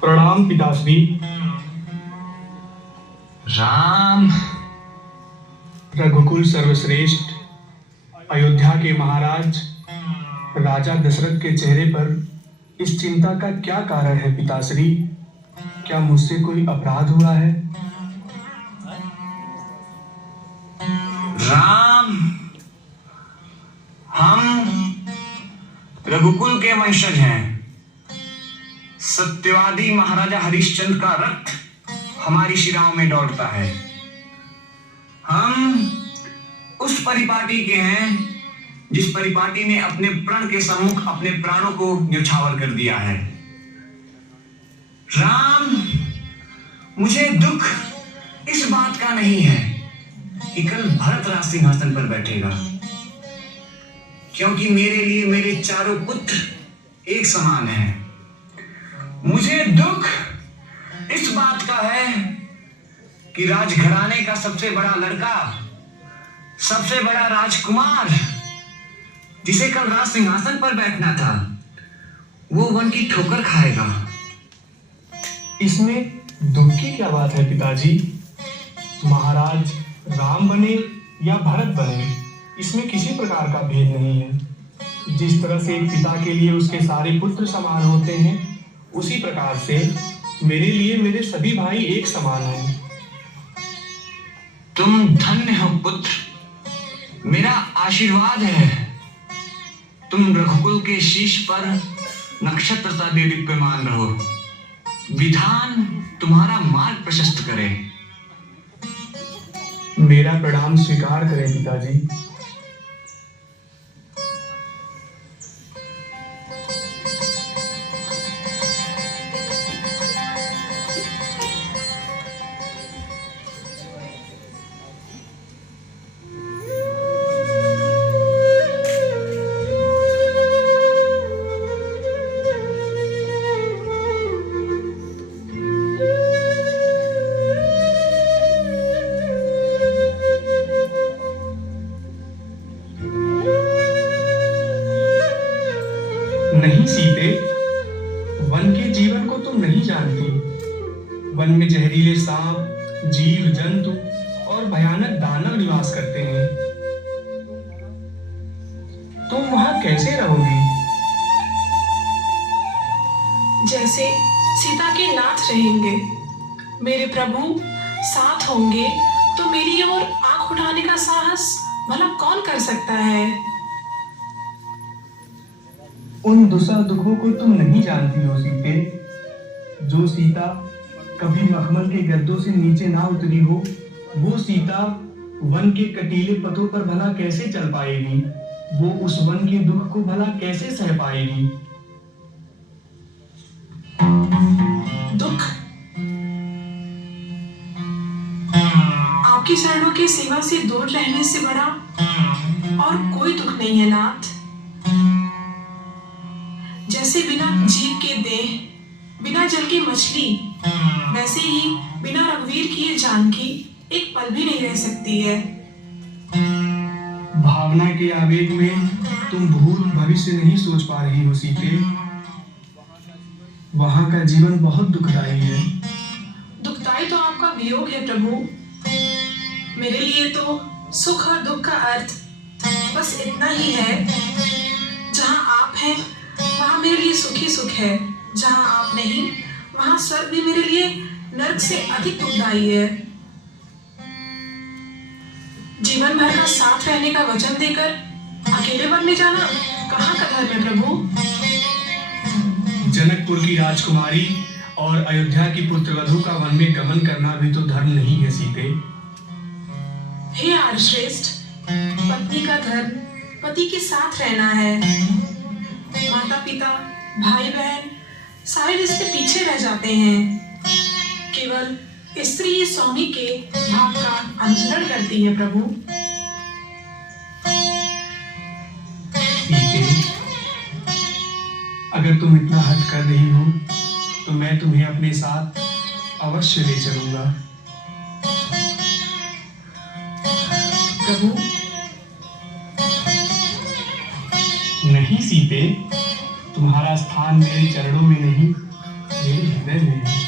प्रणाम पिताश्री। राम। रघुकुल सर्वश्रेष्ठ, अयोध्या के महाराज राजा दशरथ के चेहरे पर इस चिंता का क्या कारण है पिताश्री? क्या मुझसे कोई अपराध हुआ है? राम, हम रघुकुल के वंशज हैं। सत्यवादी महाराजा हरिश्चंद्र का रक्त हमारी शिराओं में दौड़ता है। हम उस परिपाटी के हैं जिस परिपाटी ने अपने प्रण के सम्मुख अपने प्राणों को न्यौछावर कर दिया है। राम, मुझे दुख इस बात का नहीं है कि कल भरत राज सिंहासन पर बैठेगा, क्योंकि मेरे लिए मेरे चारों पुत्र एक समान हैं। मुझे दुख इस बात का है कि राजघराने का सबसे बड़ा लड़का, सबसे बड़ा राजकुमार, जिसे कल राज सिंहासन पर बैठना था, वो वन की ठोकर खाएगा। इसमें दुख की क्या बात है पिताजी? महाराज राम बने या भरत बने, इसमें किसी प्रकार का भेद नहीं है। जिस तरह से एक पिता के लिए उसके सारे पुत्र समान होते हैं, उसी प्रकार से मेरे लिए मेरे सभी भाई एक समान हैं। तुम धन्य हो पुत्र, मेरा आशीर्वाद है। तुम रघुकुल के शीश पर नक्षत्र सा दीप्यमान रहो। विधान तुम्हारा मार्ग प्रशस्त करे। मेरा प्रणाम स्वीकार करें पिताजी। नहीं सीते, वन के जीवन को तुम नहीं जानती। वन में जहरीले सांप, जीव जंतु और भयानक दानव निवास करते हैं। तुम वहां कैसे रहोगी? जैसे सीता के नाथ रहेंगे। मेरे प्रभु साथ होंगे तो मेरी ओर आंख उठाने का साहस भला कौन कर सकता है? उन दुसह दुखों को तुम नहीं जानती हो सीते। जो सीता कभी मखमल के गद्दों से नीचे ना उतरी हो, वो सीता वन के कटीले पथों पर भला कैसे चल पाएगी? वो उस वन के दुख को भला कैसे सह पाएगी? दुख? आपकी शरणों की सेवा से दूर रहने से बड़ा और कोई दुख नहीं है नाथ। जैसे बिना जीव के देह, बिना जल के मछली, वैसे ही बिना रघुवीर की जानकी एक पल भी नहीं रह सकती है। भावना के आवेग में तुम भूत भविष्य नहीं सोच पा रही हो सीते। वहां का जीवन बहुत दुखदाई है। दुखदाई तो आपका वियोग है प्रभु। मेरे लिए तो सुख और दुख का अर्थ बस इतना ही है। जहां आप हैं वहां मेरे लिए सुख ही सुख है। जहां आप नहीं, वहां स्वर्ग भी मेरे लिए नर्क से अधिक दुखदाई है। जीवन भर का साथ रहने का वचन देकर अकेले वन में जाना कहाँ का धर्म है प्रभु? जनकपुर की राजकुमारी और अयोध्या की पुत्रवधू का वन में गमन करना भी तो धर्म नहीं है सीते। हे आर्यश्रेष्ठ, पत्नी का धर्म पति के साथ रहना है। माता पिता, भाई बहन सारे रिश्ते पीछे रह जाते हैं। केवल स्त्री स्वामी के भाव का अनुसरण करती है प्रभु। अगर तुम इतना हट कर रही हो तो मैं तुम्हें अपने साथ अवश्य ले चलूंगा। प्रभु नहीं सीते, तुम्हारा स्थान मेरे चरणों में नहीं मेरे हृदय में है।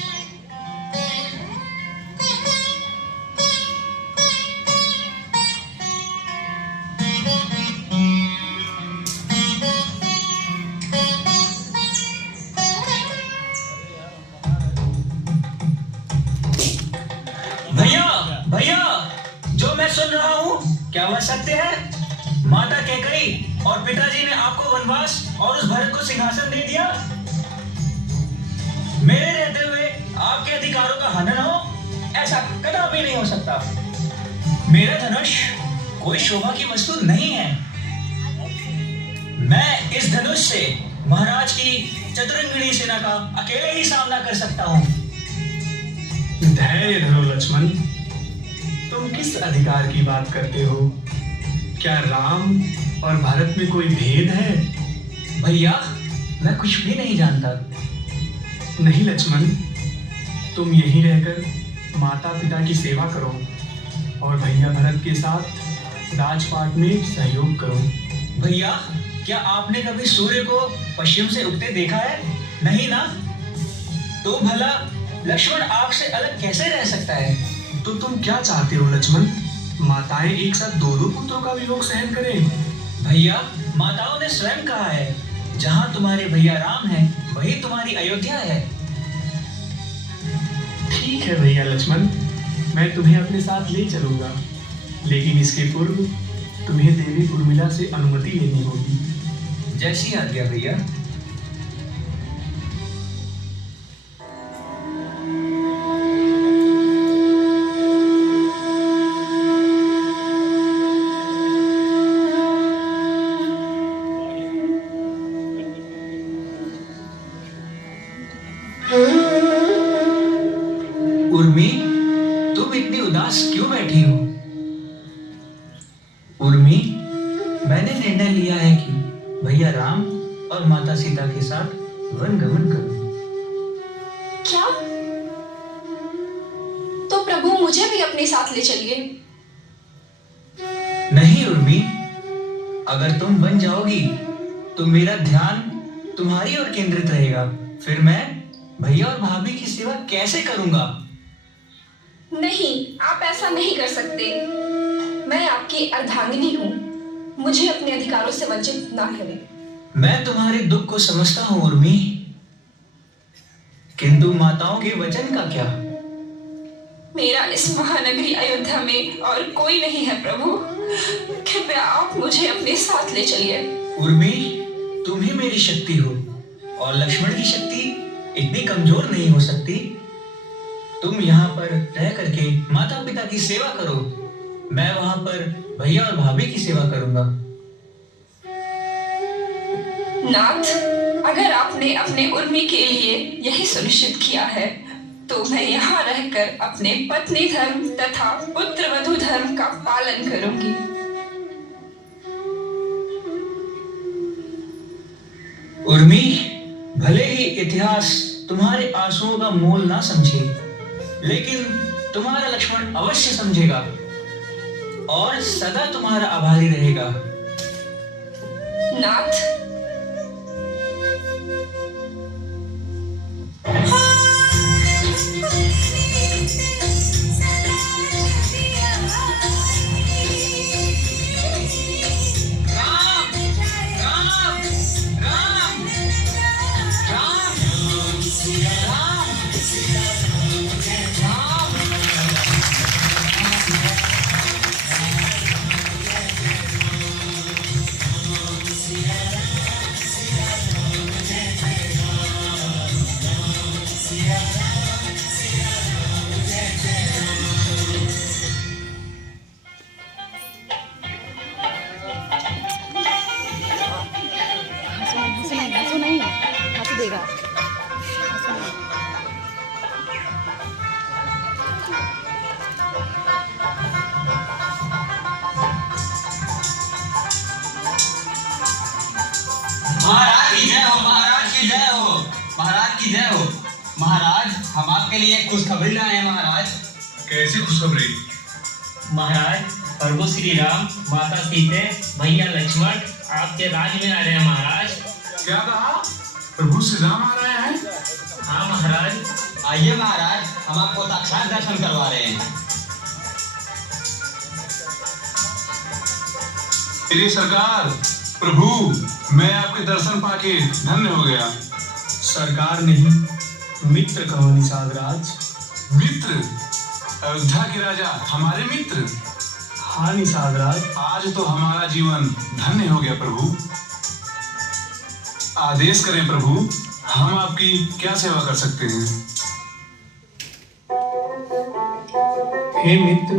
भैया भैया, जो मैं सुन रहा हूँ क्या वह सत्य है? माता कैकई और पिताजी ने आपको वनवास और उस भरत को सिंहासन दे दिया। मेरे रहते हुए आपके अधिकारों का हनन हो, ऐसा कदापि नहीं हो सकता। मेरा धनुष कोई शोभा की वस्तु नहीं है। मैं इस धनुष से महाराज की चतुरंगिणी सेना का अकेले ही सामना कर सकता हूँ। धैर्य धरो लक्ष्मण, तुम किस अधिकार की बात करते हो? क्या राम और भारत में कोई भेद है? भैया, मैं कुछ भी नहीं जानता। नहीं लक्ष्मण, तुम यहीं रहकर माता पिता की सेवा करो और भैया भरत के साथ राजपाट में सहयोग करो। भैया, क्या आपने कभी सूर्य को पश्चिम से उगते देखा है? नहीं ना? तो भला लक्ष्मण आपसे अलग कैसे रह सकता है? तो तुम क्या चाहते हो लक्ष्मण? माताएं एक साथ दो दो पुत्रों का वियोग सहन करें? भैया, माताओं ने स्वयं कहा है, जहाँ तुम्हारे भैया राम है वही तुम्हारी अयोध्या है। ठीक है भैया लक्ष्मण, मैं तुम्हें अपने साथ ले चलूंगा, लेकिन इसके पूर्व तुम्हें देवी उर्मिला से अनुमति लेनी होगी। जैसी आज्ञा भैया। उर्मी, तुम इतनी उदास क्यों बैठी हो? उर्मी, मैंने निर्णय लिया है कि भैया राम और माता सीता के साथ वन गमन करूं। क्या? तो प्रभु मुझे भी अपने साथ ले चलिए। नहीं उर्मी, अगर तुम बन जाओगी तो मेरा ध्यान तुम्हारी ओर केंद्रित रहेगा। फिर मैं भैया और भाभी की सेवा कैसे करूंगा? नहीं, आप ऐसा नहीं कर सकते। मैं आपकी अर्धांगिनी हूँ। मुझे अपने अधिकारों से वंचित ना करें। मैं तुम्हारे दुख को समझता हूँ उर्मी, किंतु माताओं के वचन का क्या? मेरा इस महानगरी अयोध्या में और कोई नहीं है प्रभु। कृपया आप मुझे अपने साथ ले चलिए। उर्मी, तुम ही मेरी शक्ति हो और लक्ष्मण की शक्ति इतनी कमजोर नहीं हो सकती। तुम यहाँ पर रह करके माता पिता की सेवा करो, मैं वहां पर भैया और भाभी की सेवा करूंगा। नाथ, अगर आपने अपने उर्मी के लिए यही सुनिश्चित किया है, तो मैं यहाँ रहकर अपने पत्नी धर्म तथा पुत्र वधु धर्म का पालन करूंगी। उर्मी, भले ही इतिहास तुम्हारे आंसुओं का मोल ना समझे, लेकिन तुम्हारा लक्ष्मण अवश्य समझेगा और सदा तुम्हारा आभारी रहेगा। नाथ, महाराज की जय हो, महाराज की जय हो, महाराज की जय हो। महाराज, हम आपके लिए एक खुशखबरी लाए हैं महाराज। कैसी खुशखबरी? महाराज, प्रभु श्री राम, माता सीते, भैया लक्ष्मण आपके राज्य में आ रहे हैं महाराज। क्या कहा? प्रभु श्री राम आ रहे हैं? हाँ महाराज। आइए महाराज, हम आपको साक्षात दर्शन करवा रहे हैं। मेरी सरकार, प्रभु, मैं आपके दर्शन पाके धन्य हो गया। सरकार नहीं, मित्र कहो निषाद राज। मित्र? अयोध्या के राजा हमारे मित्र? हाँ निषाद राज। आज तो हमारा जीवन धन्य हो गया प्रभु। आदेश करें प्रभु, हम आपकी क्या सेवा कर सकते हैं? हे मित्र,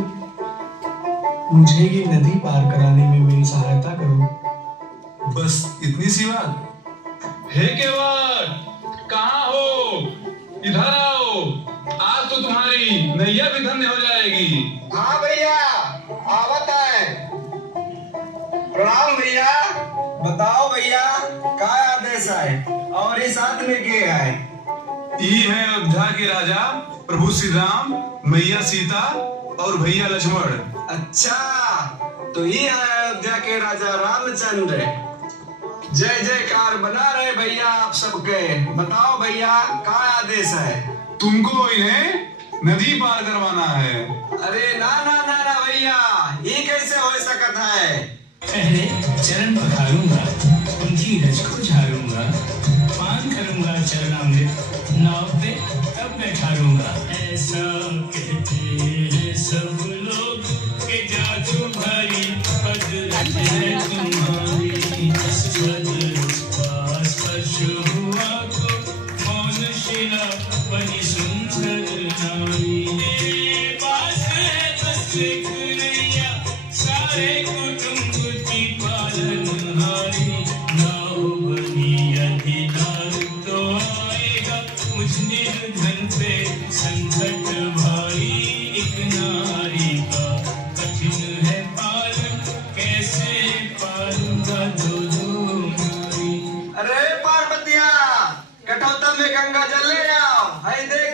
मुझे ये नदी पार कराने में मेरी सहायता करो। बस इतनी सी बात? हे केवट, कहाँ हो? इधर आओ, आज तो तुम्हारी नैया भी धन्य हो जाएगी। हाँ भैया, आवत है। प्रणाम भैया। बताओ भैया, क्या आदेश है और इस साथ में के है? ये है अयोध्या के राजा प्रभु श्री राम, मैया सीता और भैया लक्ष्मण। अच्छा, तो ये है अयोध्या के राजा रामचंद्र। जय जयकार बना रहे भैया आप सबके। बताओ भैया, क्या आदेश है? तुमको इन्हें नदी पार करवाना है। अरे ना ना ना ना भैया, ये कैसे हो सकता है? पहले चरण पखारूंगा, उनकी रज को झाड़ूंगा, पान करूंगा चरणामृत, नाव पे तब बैठारूंगा। ऐसा कहते हैं सब लोग कि जादू भरी पद है तुम्हारी, स्पर्श हुआ तो मौन शिला बनी सुंदर नारी। पास है बस एक नैया, सारे कुटुंब की पालनहारी, नाव बनी अधिकार तो आएगा मुझ निर्धन पे संकट भारी। एक नारी का कठिन है पालन, कैसे पालूंगा दो नारी। अरे पार्वतिया, कठौता में गंगा जल ले आओ। है देख